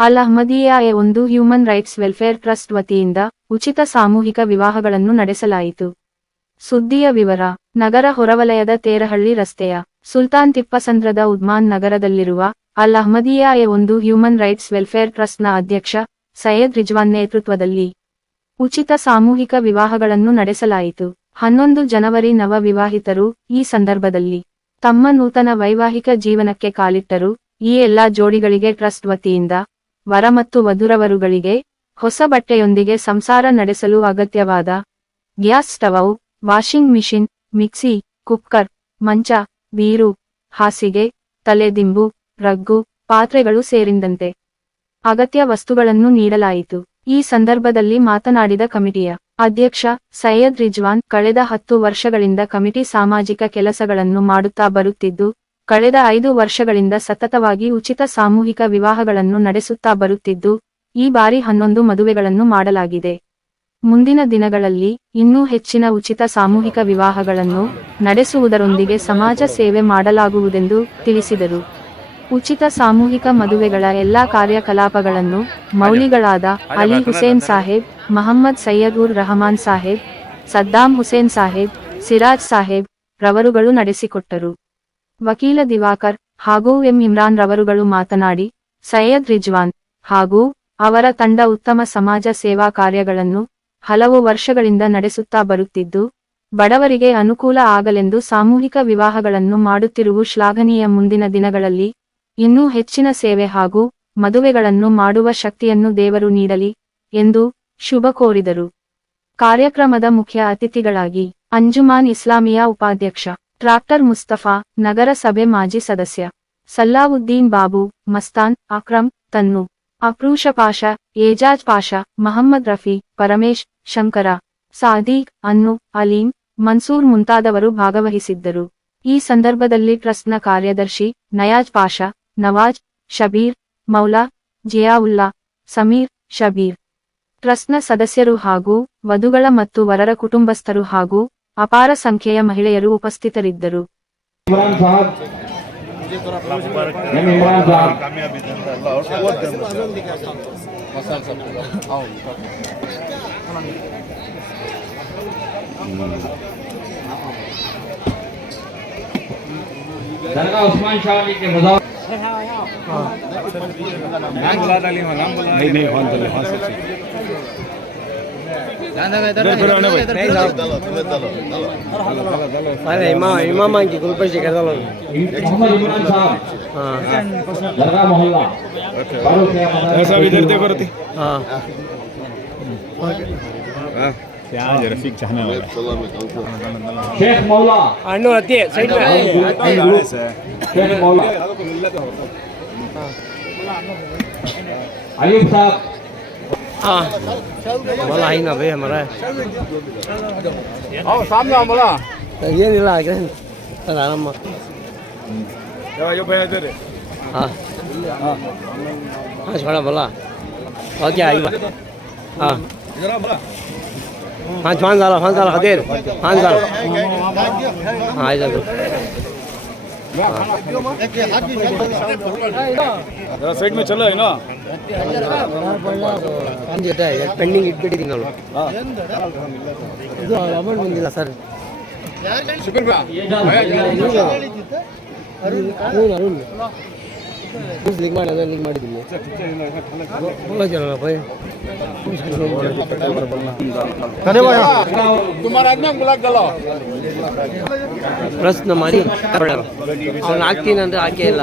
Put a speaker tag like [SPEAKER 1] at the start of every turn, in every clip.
[SPEAKER 1] ಅಲ್ ಅಹ್ಮದಿಯಾ ಎ ಒಂದು human rights welfare trust ವತಿಯಿಂದ ಉಚಿತ ಸಾಮೂಹಿಕ ವಿವಾಹಗಳನ್ನು ನಡೆಸಲಾಯಿತು. ಸುದ್ದಿಯ ವಿವರ, ನಗರ ಹೊರವಲಯದ ತೇರಹಳ್ಳಿ ರಸ್ತೆಯ ಸುಲ್ತಾನ್ ತಿಪ್ಪಸಂದ್ರದ ಉದ್ಮಾನ್ ನಗರದಲ್ಲಿರುವ ಅಲ್ ಅಹ್ಮದಿಯಾ ಎ ಒಂದು ಹ್ಯೂಮನ್ ರೈಟ್ಸ್ ವೆಲ್ಫೇರ್ ಟ್ರಸ್ಟ್ನ ಅಧ್ಯಕ್ಷ ಸೈಯದ್ ರಿಜ್ವಾನ್ ನೇತೃತ್ವದಲ್ಲಿ ಉಚಿತ ಸಾಮೂಹಿಕ ವಿವಾಹಗಳನ್ನು ನಡೆಸಲಾಯಿತು. ಹನ್ನೊಂದು ಜನವರಿ ನವ ವಿವಾಹಿತರು ಈ ಸಂದರ್ಭದಲ್ಲಿ ತಮ್ಮ ನೂತನ ವೈವಾಹಿಕ ಜೀವನಕ್ಕೆ ಕಾಲಿಟ್ಟರು. ಈ ಎಲ್ಲಾ ಜೋಡಿಗಳಿಗೆ ಟ್ರಸ್ಟ್ ವತಿಯಿಂದ ವರ ಮತ್ತು ವಧುರವರುಗಳಿಗೆ ಹೊಸ ಬಟ್ಟೆಯೊಂದಿಗೆ ಸಂಸಾರ ನಡೆಸಲು ಅಗತ್ಯವಾದ gas stove washing machine, mixie, cooker, ಮಂಚ, ಬೀರು, ಹಾಸಿಗೆ ತಲೆದಿಂಬು ರಗ್ಗು, ಪಾತ್ರೆಗಳು ಸೇರಿದಂತೆ ಅಗತ್ಯ ವಸ್ತುಗಳನ್ನು ನೀಡಲಾಯಿತು. ಈ ಸಂದರ್ಭದಲ್ಲಿ ಮಾತನಾಡಿದ ಕಮಿಟಿಯ ಅಧ್ಯಕ್ಷ ಸೈಯದ್ ರಿಜ್ವಾನ್, ಕಳೆದ ಹತ್ತು ವರ್ಷಗಳಿಂದ ಕಮಿಟಿ ಸಾಮಾಜಿಕ ಕೆಲಸಗಳನ್ನು ಮಾಡುತ್ತಾ ಬರುತ್ತಿದ್ದು ಕಳೆದ ಐದು ವರ್ಷಗಳಿಂದ ಸತತವಾಗಿ ಉಚಿತ ಸಾಮೂಹಿಕ ವಿವಾಹಗಳನ್ನು ನಡೆಸುತ್ತಾ ಬರುತ್ತಿದ್ದು, ಈ ಬಾರಿ ಹನ್ನೊಂದು ಮದುವೆಗಳನ್ನು ಮಾಡಲಾಗಿದೆ. ಮುಂದಿನ ದಿನಗಳಲ್ಲಿ ಇನ್ನೂ ಹೆಚ್ಚಿನ ಉಚಿತ ಸಾಮೂಹಿಕ ವಿವಾಹಗಳನ್ನು ನಡೆಸುವುದರೊಂದಿಗೆ ಸಮಾಜ ಸೇವೆ ಮಾಡಲಾಗುವುದೆಂದು ತಿಳಿಸಿದರು. ಉಚಿತ ಸಾಮೂಹಿಕ ಮದುವೆಗಳ ಎಲ್ಲಾ ಕಾರ್ಯಕಲಾಪಗಳನ್ನು ಮೌಲಿಗಳಾದ ಅಲಿ ಹುಸೇನ್ ಸಾಹೇಬ್, ಮಹಮ್ಮದ್ ಸೈಯದ್ ರಹಮಾನ್ ಸಾಹೇಬ್, ಸದ್ದಾಂ ಹುಸೇನ್ ಸಾಹೇಬ್, ಸಿರಾಜ್ ಸಾಹೇಬ್ ರವರುಗಳು ನಡೆಸಿಕೊಟ್ಟರು. ವಕೀಲ ದಿವಾಕರ್ ಹಾಗೂ ಎಂ ಇಮ್ರಾನ್ ರವರುಗಳು ಮಾತನಾಡಿ, ಸೈಯದ್ ರಿಜ್ವಾನ್ ಹಾಗೂ ಅವರ ತಂಡ ಉತ್ತಮ ಸಮಾಜ ಸೇವಾ ಕಾರ್ಯಗಳನ್ನು ಹಲವು ವರ್ಷಗಳಿಂದ ನಡೆಸುತ್ತಾ ಬರುತ್ತಿದ್ದು, ಬಡವರಿಗೆ ಅನುಕೂಲ ಆಗಲೆಂದು ಸಾಮೂಹಿಕ ವಿವಾಹಗಳನ್ನು ಮಾಡುತ್ತಿರುವ ಶ್ಲಾಘನೀಯ ಮುಂದಿನ ದಿನಗಳಲ್ಲಿ ಇನ್ನೂ ಹೆಚ್ಚಿನ ಸೇವೆ ಹಾಗೂ ಮದುವೆಗಳನ್ನು ಮಾಡುವ ಶಕ್ತಿಯನ್ನು ದೇವರು ನೀಡಲಿ ಎಂದು ಶುಭ ಕೋರಿದರು. ಕಾರ್ಯಕ್ರಮದ ಮುಖ್ಯ ಅತಿಥಿಗಳಾಗಿ ಅಂಜುಮಾನ್ ಇಸ್ಲಾಮಿಯಾ ಉಪಾಧ್ಯಕ್ಷ ಟ್ರಾಕ್ಟರ್ ಮುಸ್ತಫಾ, ನಗರಸಭೆ ಮಾಜಿ ಸದಸ್ಯ. ಸಲ್ಲಾವುದ್ದೀನ್ ಬಾಬು, ಮಸ್ತಾನ್ ಅಕ್ರಮ್ ತನ್ನು. ಅಪ್ರೂಷ ಪಾಷ, ಏಜಾಜ್ ಪಾಷ, ಮಹಮ್ಮದ್ ರಫಿ, ಪರಮೇಶ್, ಶಂಕರ. ಸಾದೀಕ್, ಅನ್ನು, ಅಲೀಂ, ಮನ್ಸೂರ್ ಮುಂತಾದವರು ಭಾಗವಹಿಸಿದ್ದರು. ಈ ಸಂದರ್ಭದಲ್ಲಿ ಟ್ರಸ್ಟ್ನ ಕಾರ್ಯದರ್ಶಿ, ನಯಾಜ್ ಪಾಷ, ನವಾಜ್, ಶಬೀರ್, ಮೌಲಾ, ಜಿಯಾವುಲ್ಲಾ, ಸಮೀರ್, ಶಬೀರ್. ಟ್ರಸ್ಟ್ನ ಸದಸ್ಯರು ಹಾಗೂ ವಧುಗಳ ಮತ್ತು ವರರ ಕುಟುಂಬಸ್ಥರು ಹಾಗೂ ಅಪಾರ ಸಂಖ್ಯೆಯ ಮಹಿಳೆಯರು ಉಪಸ್ಥಿತರಿದ್ದರು
[SPEAKER 2] इमरान साहब एम इमरान साहब दरगाह उस्मान शाह अली के मुजावर
[SPEAKER 3] नहीं नहीं कौन चले कौन से
[SPEAKER 4] अरे इमा इमामा की ग्रुप से कर दो
[SPEAKER 2] मोहम्मद इमरान साहब
[SPEAKER 4] हाँ
[SPEAKER 2] दरगाह मोहल्ला फारूक है
[SPEAKER 3] ऐसा भी इधर देखो रती
[SPEAKER 4] हाँ
[SPEAKER 3] क्या है रफीक चाहने वाला
[SPEAKER 2] शेख मौला
[SPEAKER 4] अनु आती है साइड में
[SPEAKER 2] शेख मौला अलीफ साहब
[SPEAKER 4] हाँ बोला ही ना भाई हमारा
[SPEAKER 3] आओ सामने आओ बोला
[SPEAKER 4] ये नहीं ला के आराम में
[SPEAKER 3] यो भैया इधर है
[SPEAKER 4] हाँ छोड़ा बोला और क्या आई हाँ हाँ पाँच साल पाँच साल खदेर पाँच साल हाँ इधर
[SPEAKER 3] जरा साइड में चलो है ना
[SPEAKER 4] ಪೆಂಡಿಂಗ್ ಇಟ್ಬಿಟ್ಟಿದ್ದೀನಿ ನಾನು ಇದು ಅಮೌಂಟ್ ಬಂದಿಲ್ಲ ಸರ್ ಲಿಂಕ್ ಮಾಡಿ ಅದನ್ನು ಲಿಂಕ್ ಮಾಡಿದ್ದೀನಿ ಪ್ರಶ್ನೆ ಮಾಡಿ ಹಾಕ್ತೀನಿ ಅಂದ್ರೆ ಹಾಕೇ ಇಲ್ಲ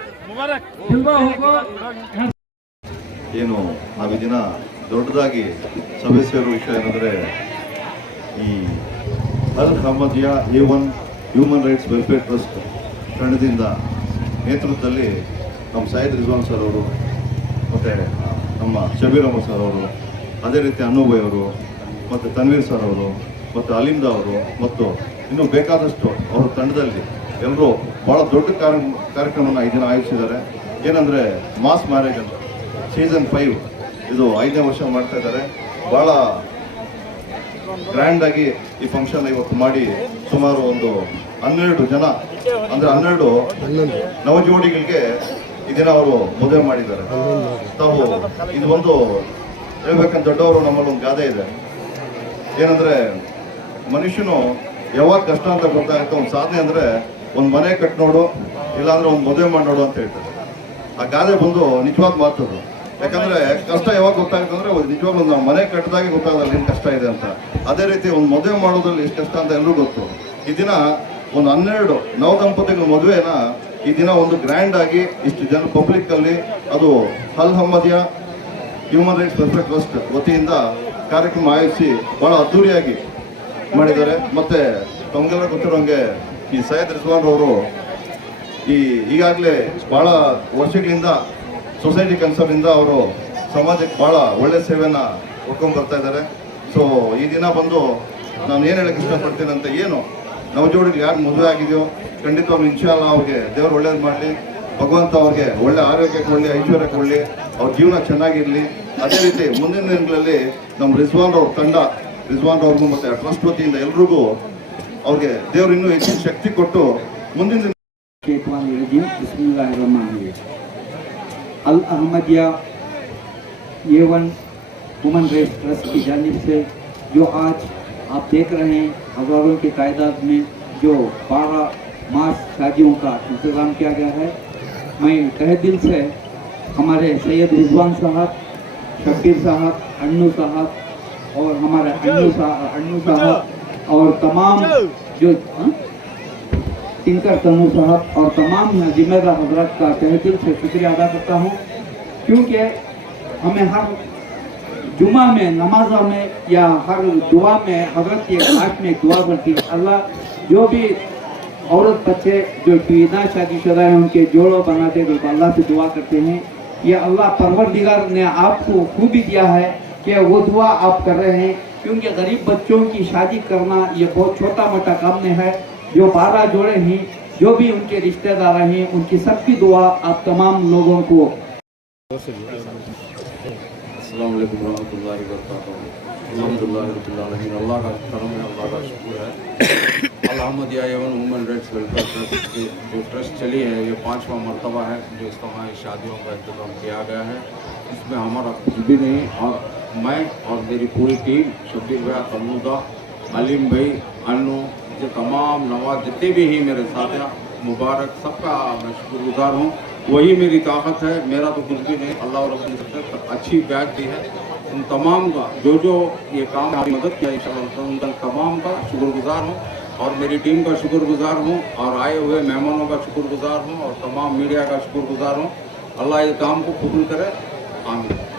[SPEAKER 5] ಏನು ನಾವು ದಿನ ದೊಡ್ಡದಾಗಿ ಸಭೆ ಸೇರುವ ವಿಷಯ ಏನಂದರೆ ಈ Al Ahmadiya A one human rights welfare trust ತಂಡದಿಂದ ನೇತೃತ್ವದಲ್ಲಿ ನಮ್ಮ ಸೈಯದ್ ರಿಜ್ವಾನ್ ಸರ್ ಅವರು ಮತ್ತು ನಮ್ಮ ಶಬೀರ್ ಅಹಮದ್ ಸರ್ ಅವರು ಅದೇ ರೀತಿ ಅನುಭಯ್ ಅವರು ಮತ್ತು ತನ್ವೀರ್ ಸರ್ ಅವರು ಮತ್ತು ಅಲಿಂದ ಅವರು ಮತ್ತು ಇನ್ನೂ ಬೇಕಾದಷ್ಟು ಅವರ ತಂಡದಲ್ಲಿ ಎಲ್ಲರೂ ಭಾಳ ದೊಡ್ಡ ಕಾರ್ಯ ಕಾರ್ಯಕ್ರಮವನ್ನು ಐದು ದಿನ ಆಯೋಜಿಸಿದ್ದಾರೆ. ಏನಂದರೆ ಮಾಸ್ ಮ್ಯಾರೇಜ್ ಅಂತ. ಸೀಸನ್ ಫೈವ್ ಇದು ಐದನೇ ವರ್ಷ ಮಾಡ್ತಾ ಇದ್ದಾರೆ. ಭಾಳ ಗ್ರ್ಯಾಂಡ್ ಆಗಿ ಈ ಫಂಕ್ಷನ್ ಇವತ್ತು ಮಾಡಿ ಸುಮಾರು ಒಂದು ಹನ್ನೆರಡು ಜನ, ಅಂದ್ರೆ ಹನ್ನೆರಡು ನವಜೋಡಿಗಳಿಗೆ ಈ ದಿನ ಅವರು ಮದುವೆ ಮಾಡಿದ್ದಾರೆ. ತಾವು ಇದು ಒಂದು ಹೇಳ್ಬೇಕಂತ ದೊಡ್ಡವರು ನಮ್ಮಲ್ಲಿ ಒಂದು ಗಾದೆ ಇದೆ. ಏನಂದರೆ ಮನುಷ್ಯನು ಯಾವಾಗ ಕಷ್ಟ ಅಂತ ಗೊತ್ತಾಗುತ್ತೆ, ಒಂದು ಸಾಧನೆ ಅಂದ್ರೆ ಒಂದು ಮನೆ ಕಟ್ ನೋಡು ಇಲ್ಲಾಂದ್ರೆ ಒಂದು ಮದುವೆ ಮಾಡಿ ನೋಡು ಅಂತ ಹೇಳ್ತಾರೆ. ಆ ಗಾದೆ ಬಂದು ನಿಜವಾದ ಮಾತು. ಯಾಕಂದ್ರೆ ಕಷ್ಟ ಯಾವಾಗ ಒಂದು ನಿಜವಾಗ್ಲೂ ನಾವು ಮನೆ ಕಟ್ಟಿದಾಗೆ ಗೊತ್ತಾಗಲ್ಲ ಏನು ಕಷ್ಟ ಇದೆ ಅಂತ. ಅದೇ ರೀತಿ ಒಂದು ಮದುವೆ ಮಾಡೋದ್ರಲ್ಲಿ ಎಷ್ಟು ಕಷ್ಟ ಅಂತ ಎಲ್ಲರೂ ಗೊತ್ತು. ಈ ದಿನ ಒಂದು ಹನ್ನೆರಡು ನವ ದಂಪತಿಗಳ ಮದುವೆನ ಈ ದಿನ ಒಂದು ಗ್ರ್ಯಾಂಡ್ ಆಗಿ ಇಷ್ಟು ಜನ ಪಬ್ಲಿಕ್ ಅಲ್ಲಿ ಅದು Al Ahmadiya human rights welfare trust ವತಿಯಿಂದ ಕಾರ್ಯಕ್ರಮ ಆಯೋಜಿಸಿ ಬಹಳ ಅದ್ದೂರಿಯಾಗಿ ಮಾಡಿದ್ದಾರೆ. ಮತ್ತೆ ತಮಗೆಲ್ಲ ಗೊತ್ತಿರೋಂಗೆ ಈ ಸೈಯದ್ ರಿಸ್ವಾನ್ ಅವರು ಈ ಈಗಾಗಲೇ ಭಾಳ ವರ್ಷಗಳಿಂದ ಸೊಸೈಟಿ ಕನ್ಸರ್ನಿಂದ ಅವರು ಸಮಾಜಕ್ಕೆ ಭಾಳ ಒಳ್ಳೆ ಸೇವೆನ ಕೊಡ್ಕೊಂಡು ಬರ್ತಾ ಇದ್ದಾರೆ. ಸೊ ಈ ದಿನ ಬಂದು ನಾನು ಏನು ಹೇಳಕ್ಕೆ ಇಷ್ಟಪಡ್ತೀನಿ ಅಂತ ಏನು ನವಜೋಡಿಗೆ ಯಾರು ಮದುವೆ ಆಗಿದೆಯೋ, ಖಂಡಿತವಾಗ್ಲೂ ಇನ್ಶಾಲ್ಲ ಅವ್ರಿಗೆ ದೇವ್ರು ಒಳ್ಳೇದು ಮಾಡಲಿ, ಭಗವಂತ ಅವ್ರಿಗೆ ಒಳ್ಳೆ ಆರೋಗ್ಯ ಕೊಡಲಿ ಐಶ್ವರ್ಯ ಕೊಡಲಿ ಅವ್ರ ಜೀವನ ಚೆನ್ನಾಗಿರಲಿ. ಅದೇ ರೀತಿ ಮುಂದಿನ ದಿನಗಳಲ್ಲಿ ನಮ್ಮ ರಿಸ್ವಾನ್ ಅವ್ರ ತಂಡ ರಿಸ್ವಾನ್ ಅವ್ರಿಗೂ ಮತ್ತೆ ಟ್ರಸ್ಟ್ ವತಿಯಿಂದ ಎಲ್ರಿಗೂ ಅವ್ರಿಗೆ ದೇವ್ರು ಇನ್ನೂ ಹೆಚ್ಚಿನ ಶಕ್ತಿ ಕೊಟ್ಟು ಮುಂದಿನ ದಿನ
[SPEAKER 6] शैतानिर्रजीम बिस्मिल्लाहिर्रहमानिर्रहीम अल अहमदिया ये वन वुमन रेस ट्रस्ट की जानिब से जो आज आप देख रहे हैं हज़ारों की तादाद में जो बारह मास शादियों का इंतज़ाम किया गया है मैं तहे दिल से हमारे सैयद रिजवान साहब शब्बीर साहब अन्नू साहब और हमारे अन्नू साहब अन्नू साहब और तमाम जो हाँ? टिंकर तनु साहब और तमाम जिम्मेदार हज़रत का तहे दिल से शुक्रिया अदा करता हूँ। क्योंकि हमें हर जुमा में नमाजा में या हर दुआ में हज़रत के आँख में दुआ करती है। अल्लाह जो भी औरत बच्चे जो बिना शादीशुदा हैं उनके जोड़ो बनाते तो अल्लाह से दुआ करते हैं। ये अल्लाह परवरदिगार ने आपको खूबी दिया है कि वो दुआ आप कर रहे हैं। क्योंकि गरीब बच्चों की शादी करना ये बहुत छोटा मोटा काम नहीं है। जो बारह जोड़े हैं, जो भी उनके रिश्तेदार हैं, उनकी सबकी दुआ आप तमाम लोगों को।
[SPEAKER 5] का शुक्र है। जो ट्रस्ट चली है, ये पांचवा मरतबा है, जो इस तरह शादियों का इंतज़ाम किया गया है। इसमें हमारा कुछ भी नहीं, और मैं और मेरी पूरी टीम शब्बीर भाई तलमुदा अलीम भाई, अनु जो तमाम नवाज़ जितने भी हैं मेरे साथिया मुबारक, सबका मैं शुक्रगुजार हूँ। वही मेरी ताकत है, मेरा तो कुछ भी नहीं, अल्लाह ने अच्छी बैग दी है। उन तमाम का जो जो ये काम हमारी मदद किया इंशाल्लाह, उन तमाम का शुक्रगुजार हूँ। और मेरी टीम का शुक्रगुजार हूँ, और आए हुए मेहमानों का शुक्रगुजार हूँ, और तमाम मीडिया का शुक्रगुजार हूँ। अल्लाह इस काम को कबूल करे। आमीन।